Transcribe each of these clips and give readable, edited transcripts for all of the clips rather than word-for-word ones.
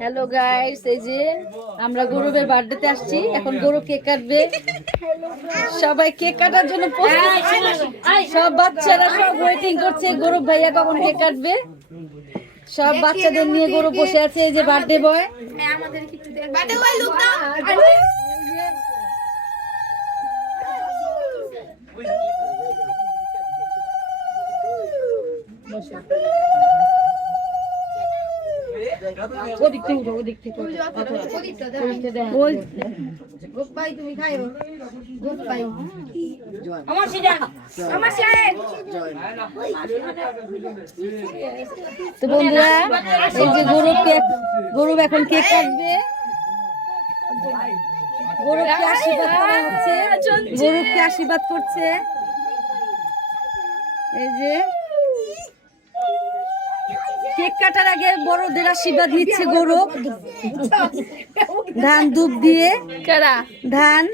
Hello guys, এই যে আমরা গৌরবের বার্থডেতে আসছি। এখন গৌরব কেক কাটবে। সবাই কেক কাটার জন্য প্রস্তুত। সব বাচ্চারা সব ওয়েটিং করছে গৌরব ভাইয়া কখন কেক কাটবে। সব বাচ্চাদের নিয়ে গৌরব বসে আছে। এই যে বার্থডে বয়। ওদিক থেকে তো বন্ধুরা, এই যে গৌরব এখন কেক কাটবে। গৌরবকে আশীর্বাদ করা হচ্ছে, গৌরবকে আশীর্বাদ করছে। এই যে কেক কাটার আগে বড়দের আশীর্বাদ নিচ্ছে গৌরব। ধান ধূপ দিয়ে, ধান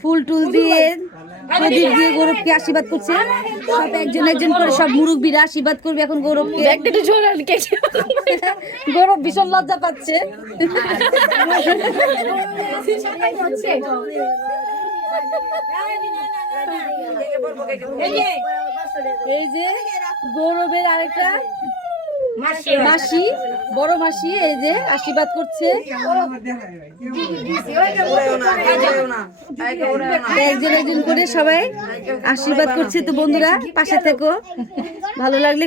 ফুল টুল দিয়ে, প্রদীপ দিয়ে গৌরবকে আশীর্বাদ করছে। সব একজন একজন করে সব মুরব্বীরা আশীর্বাদ করবে এখন গৌরবকে। গৌরব ভীষণ লজ্জা পাচ্ছে। এই যে গৌরবের আরেকটা মাসি, বড় মাসি, এই যে আশীর্বাদ করছে। একজন একজন করে সবাই আশীর্বাদ করছে। তো বন্ধুরা পাশে থেকো, ভালো লাগলে